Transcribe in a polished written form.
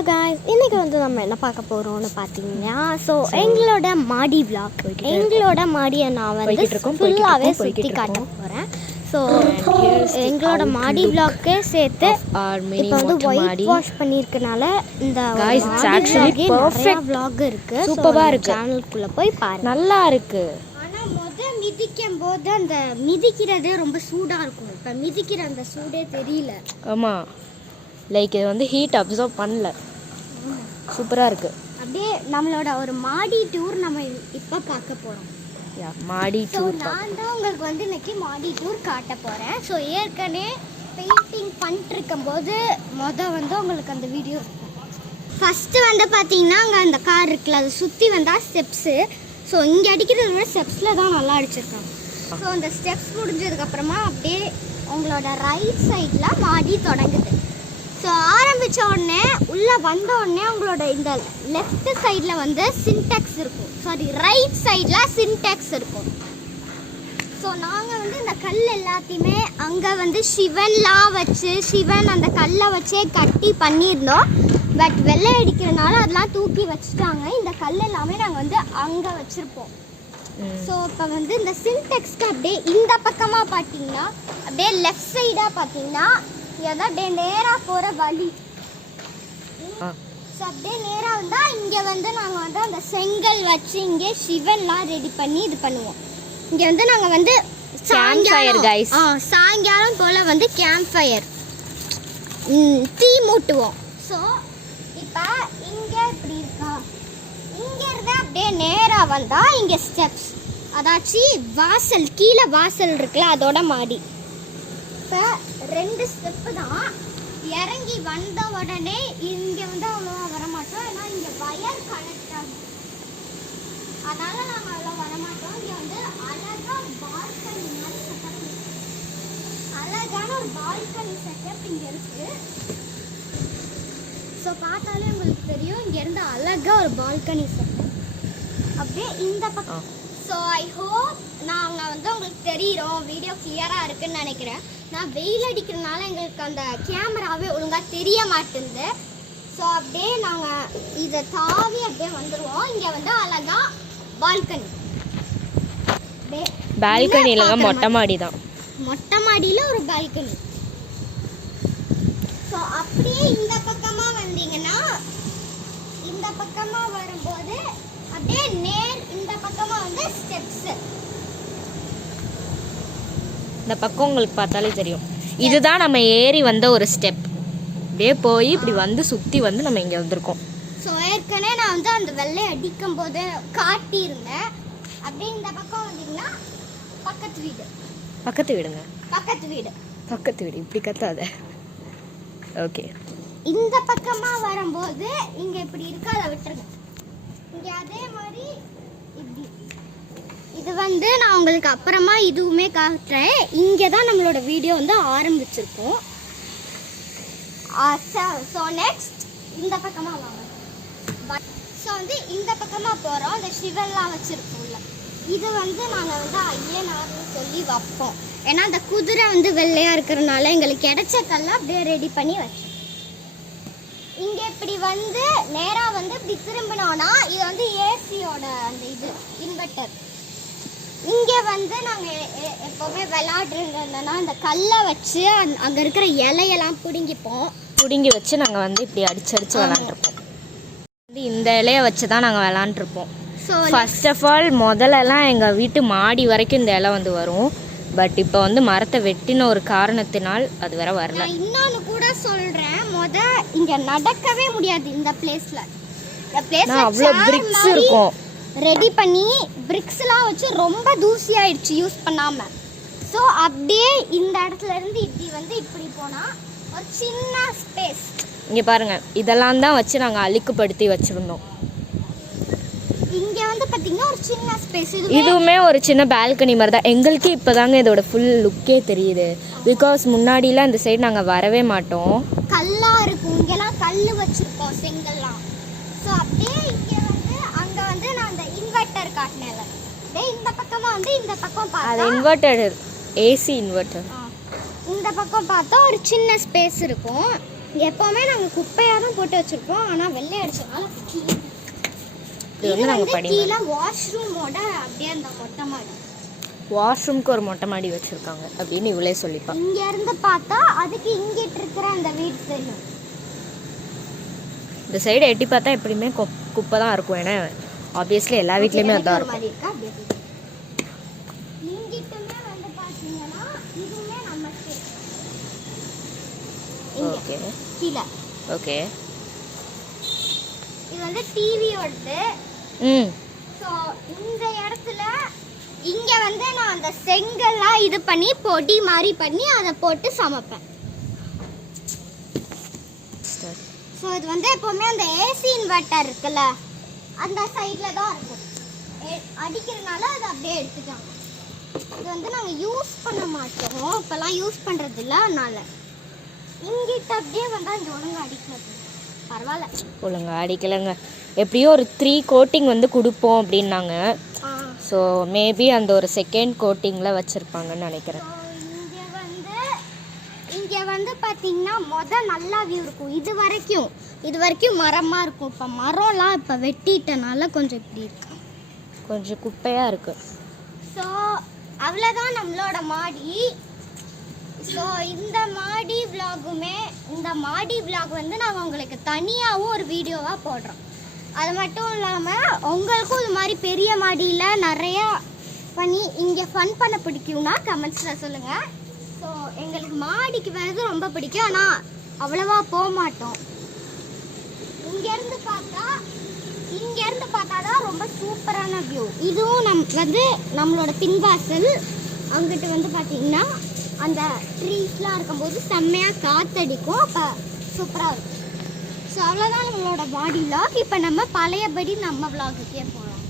Hello guys, இன்றைக்கி வந்து நம்ம என்ன பார்க்க போகிறோம்னு பார்த்தீங்கன்னா, ஸோ எங்களோட மாடி விளாக், எங்களோட மாடியை நான் வந்து ஃபுல்லாகவே சுற்றி காட்ட போகிறேன். ஸோ எங்களோட மாடி விளாக்கே சேர்த்து இப்போ வந்து ஒயிட் வாஷ் பண்ணியிருக்கனால இந்த நிறைய விளாக் இருக்குது. சூப்பராக இருக்குது, சேனலுக்குள்ளே போய் பாருங்க, நல்லா இருக்குது. ஆனால் மிதிக்கும் போது அந்த மிதிக்கிறதே ரொம்ப சூடாக இருக்கும். இப்போ மிதிக்கிற அந்த சூடே தெரியல. ஆமாம், லைக் இது வந்து ஹீட் அப்சர்வ் பண்ணல. சூப்பராக இருக்குது. அப்படியே நம்மளோட ஒரு மாடி டூர் நம்ம இப்போ பார்க்க போகிறோம். மாடி டூர் நான் தான் உங்களுக்கு வந்து இன்னைக்கு மாடி டூர் காட்ட போகிறேன். ஸோ ஏற்கனவே பெயிண்டிங் பண்ணிட்டுருக்கும் போது வந்து உங்களுக்கு அந்த வீடியோ ஃபஸ்ட்டு வந்து பார்த்தீங்கன்னா அங்கே அந்த கார் இருக்குல்ல, அதை சுற்றி வந்தால் ஸ்டெப்ஸு. ஸோ இங்கே அடிக்கிறத விட ஸ்டெப்ஸில் தான் நல்லா அடிச்சிருக்காங்க. ஸோ அந்த ஸ்டெப்ஸ் முடிஞ்சதுக்கப்புறமா அப்படியே உங்களோட ரைட் சைடில் மாடி தொடங்குது. ஸோ ஆரம்பித்த உடனே உள்ளே வந்த உடனே உங்களோட இந்த லெஃப்ட் சைடில் வந்து சின்டெக்ஸ் இருக்கும், சாரி ரைட் சைடில் சின்டெக்ஸ் இருக்கும். ஸோ நாங்கள் வந்து இந்த கல் எல்லாத்தையுமே அங்கே வந்து சிவன்லாம் வச்சு சிவன் அந்த கல்லை வச்சே கட்டி பண்ணியிருந்தோம். பட் வெள்ளை அடிக்கிறனால அதெல்லாம் தூக்கி வச்சுட்டாங்க. இந்த கல் எல்லாமே நாங்கள் வந்து அங்கே வச்சுருப்போம். ஸோ இப்போ வந்து இந்த சின்டெக்ஸ்க்கு அப்படியே இந்த பக்கமாக பார்த்தீங்கன்னா அப்படியே லெஃப்ட் சைடாக பார்த்தீங்கன்னா ஏதாவது அப்படியே நேராக போகிற வழி. ஸோ அப்படியே நேராக வந்தால் இங்கே வந்து நாங்கள் வந்து அந்த செங்கல் வச்சு இங்கே சிவன்லாம் ரெடி பண்ணி இது பண்ணுவோம். இங்கே வந்து நாங்கள் வந்து சாயங்காலம் போல் வந்து கேம்ப் ஃபயர் தீ மூட்டுவோம். ஸோ இப்போ இங்கே இப்படி இருக்கா, இங்கேருந்து அப்படியே நேராக வந்தால் இங்கே ஸ்டெப்ஸ், அதாச்சும் வாசல், கீழே வாசல் இருக்குல்ல அதோட மாடி. இப்போ 2 ஸ்டெப்பு தான். இறங்கி வந்த உடனே இங்கே வந்து அவ்வளோவா வரமாட்டோம், ஏன்னா இங்கே வயர் கனெக்ட் ஆகும், அதனால் நாங்கள் அவ்வளோ வரமாட்டோம். இங்கே வந்து அழகாக பால்கனி மாதிரி செட்டப், அழகான ஒரு பால்கனி செட்டப் இங்கே இருக்குது. ஸோ பார்த்தாலே உங்களுக்கு தெரியும், இங்கேருந்து அழகாக ஒரு பால்கனி செட்டப் அப்படியே இந்த பக்கம். ஸோ ஐ ஹோப் நாங்கள் வந்து உங்களுக்கு தெரியும், வீடியோ கிளியராக இருக்குதுன்னு நினைக்கிறேன். நான் வெயில் அடிக்கிறதுனால எங்களுக்கு அந்த கேமராவே ஒழுங்காக தெரிய மாட்டேங்குது. ஸோ அப்படியே நாங்கள் இதை தாவி அப்படியே வந்துடுவோம். இங்கே வந்து அழகாக பால்கனி, பால்கனியில் மொட்டை மாடி தான், மொட்டை மாடியில் ஒரு பால்கனி. ஸோ அப்படியே இந்த பக்கமாக வந்தீங்கன்னா, இந்த பக்கமாக வரும்போது அப்படியே இந்த பக்கமாக வந்து ஸ்டெப்ஸு. இந்த பக்கம் உங்களுக்கு பார்த்தாலே தெரியும், இதுதான் நம்ம ஏறி வந்த ஒரு ஸ்டெப். அப்படியே போய் இப்படி வந்து சுற்றி வந்து நம்ம இங்கே வந்திருக்கோம். ஸோ ஏற்கனவே நான் வந்து அந்த வெள்ளை அடிக்கும் போது காட்டியிருந்தேன். அப்படியே இந்த பக்கம் வந்தீங்கன்னா பக்கத்து வீடு, பக்கத்து வீடுங்க, பக்கத்து வீடு, பக்கத்து வீடு. இப்படி கத்தாத. ஓகே, இந்த பக்கமாக வரும்போது இங்கே இப்படி இருக்கு, அதை விட்டுருங்க. இங்கே அதே மாதிரி இப்படி, இது வந்து நான் உங்களுக்கு அப்புறமா இதுவுமே காட்டுறேன். இங்கே தான் நம்மளோட வீடியோ வந்து ஆரம்பிச்சிருக்கோம். ஸோ நெக்ஸ்ட் இந்த பக்கமாக வாங்க. ஸோ வந்து இந்த பக்கமாக போகிறோம். இந்த சிவன்லாம் வச்சுருக்கோம்ல, இது வந்து நாங்கள் வந்து ஐயனார்னு சொல்லி வைப்போம். ஏன்னா அந்த குதிரை வந்து வெள்ளையாக இருக்கிறதுனால எங்களுக்கு கிடைச்ச கல்லை அப்படியே ரெடி பண்ணி வச்சோம். இங்கே இப்படி வந்து நேராக வந்து இப்படி திரும்பினோன்னா இது வந்து ஏசியோட அந்த இது இன்வெர்டர். இங்கே வந்து நாங்கள் எப்போவுமே விளையாடுறதுனா அந்த கல்லை வச்சு அங்கே இருக்கிற இலையெல்லாம் பிடுங்கி வச்சு நாங்கள் வந்து இப்படி அடிச்சு விளாண்டுருப்போம். வந்து இந்த இலையை வச்சு தான் நாங்கள் விளாண்டுருப்போம். ஸோ ஃபர்ஸ்ட் ஆஃப் ஆல் முதல்லலாம் எங்கள் வீட்டு மாடி வரைக்கும் இந்த இலை வந்து வரும். பட் இப்போ வந்து மரத்தை வெட்டின ஒரு காரணத்தினால் அது வேற வரல. இன்னொன்று கூட சொல்கிறேன், இங்கே நடக்கவே முடியாது இந்த பிளேஸில். அவ்வளோ பிரிக்ஸ் இருக்கும், ரெடி பண்ணி பிரிக்ஸ்லாம் வச்சு ரொம்ப தூசி ஆயிடுச்சு யூஸ் பண்ணாமல். ஸோ அப்படியே இந்த இடத்துல இருந்து இப்படி வந்து இப்படி போனால் ஒரு சின்ன ஸ்பேஸ். இங்கே பாருங்கள், இதெல்லாம் தான் வச்சு நாங்கள் அழுக்குப்படுத்தி வச்சுருந்தோம். இங்கே வந்து பார்த்தீங்கன்னா ஒரு சின்ன ஸ்பேஸ், இதுவுமே ஒரு சின்ன பால்கனி மாதிரி தான். எங்களுக்கு இப்போ தாங்க இதோட ஃபுல் லுக்கே தெரியுது. பிகாஸ் முன்னாடிலாம் இந்த சைடு நாங்கள் வரவே மாட்டோம், கல்லாக இருக்கும், இங்கெல்லாம் கல் வச்சுருப்போம், செங்கல்லாம். ஸோ அப்படியே இங்கே வந்து அங்கே வந்து நான் அந்த இன்வெர்டர் காட்டினேன்ல, இந்த பக்கமாக வந்து இந்த பக்கம் பார்த்தா அது இன்வெர்டர், ஏசி இன்வெர்டர். இந்த பக்கம் பார்த்தா ஒரு சின்ன ஸ்பேஸ் இருக்கும். எப்போவுமே நாங்கள் குப்பையாக தான் போட்டு வச்சுருப்போம், ஆனால் வெள்ளை அடிச்சனால இது வந்து நாங்கள் படிங்க. கீழே வாஷ்ரூமோட அப்படியே அந்த மொட்டை மாடி. வாஷ்ரூம்க்கு ஒரு மொட்டை மாடி வச்சுருக்காங்க அப்படின்னு இவளே சொல்லிப்பா. இங்கேருந்து பார்த்தா அதுக்கு இங்கிட்டு இருக்கிற அந்த வீடு தெரியும். இந்த சைடு எட்டி பார்த்தா எப்படியுமே குப்பை தான் இருக்கும். ஏன்னா ஆப்வியஸ்லி எல்லா வீட்லேயுமே அதான் இருக்கும். மாதிரி இருக்கா அப்படியே இங்கிட்டுமே வந்து பார்த்தீங்கன்னா இதுவுமே நம்ம ஓகே கீழே. ஓகே இது வந்து டிவியோடது. ம் ஸோ இந்த இடத்துல இங்கே வந்து நான் அந்த செங்கல்லாம் இது பண்ணி பொடி மாதிரி பண்ணி அதை போட்டு சமைப்பேன். ஸோ இது வந்து எப்போவுமே அந்த ஏசி இன்வெர்ட்டர் இருக்குல்ல அந்த சைடில் தான் இருக்கும். அடிக்கிறதுனால அதை அப்படியே எடுத்துட்டாங்க. இது வந்து நாங்கள் யூஸ் பண்ண மாட்டோம், இப்போல்லாம் யூஸ் பண்ணுறது இல்லை. அதனால இங்கிட்ட அப்படியே வந்தால் இங்கே ஒழுங்காக அடிக்கிறது பரவாயில்ல. ஒழுங்கா அடிக்கலைங்க. எப்படியோ ஒரு 3 கோட்டிங் வந்து கொடுப்போம் அப்படின்னாங்க. ஸோ மேபி அந்த ஒரு செகண்ட் கோட்டிங்கில் வச்சுருப்பாங்கன்னு நினைக்கிறேன். இங்கே வந்து பார்த்தீங்கன்னா நல்லா வியூ இருக்கும். இது வரைக்கும் மரமாக இருக்கும். இப்போ மரம்லாம் இப்போ வெட்டிட்டனால கொஞ்சம் இப்படி இருக்கு, கொஞ்சம் குப்பையாக இருக்குது. ஸோ அவ்வளோதான் நம்மளோட மாடி. ஸோ இந்த மாடி விலாக் வந்து நாங்கள் உங்களுக்கு தனியாகவும் ஒரு வீடியோவாக போடுறோம். அது மட்டும் இல்லாமல் உங்களுக்கும் இது மாதிரி பெரிய மாடியில் நிறையா பண்ணி இங்கே ஃபன் பண்ண பிடிக்கும்னா கமெண்ட்ஸில் சொல்லுங்கள். ஸோ எங்களுக்கு மாடிக்கு வர்றது ரொம்ப பிடிக்கும், ஆனால் அவ்வளவா போக மாட்டோம். இங்கேருந்து பார்த்தா தான் ரொம்ப சூப்பரான வியூ. இதுவும் வந்து நம்மளோட பின்வாசல். அங்கிட்டு வந்து பார்த்தீங்கன்னா அந்த ட்ரீஸ்லாம் இருக்கும்போது செம்மையாக காற்றடிக்கும், அப்போ சூப்பராக இருக்கும். ஸோ அவ்வளோதான் நம்மளோட பாடி விலாக். இப்போ நம்ம பழையபடி நம்ம விலாகுக்கே போகலாம்.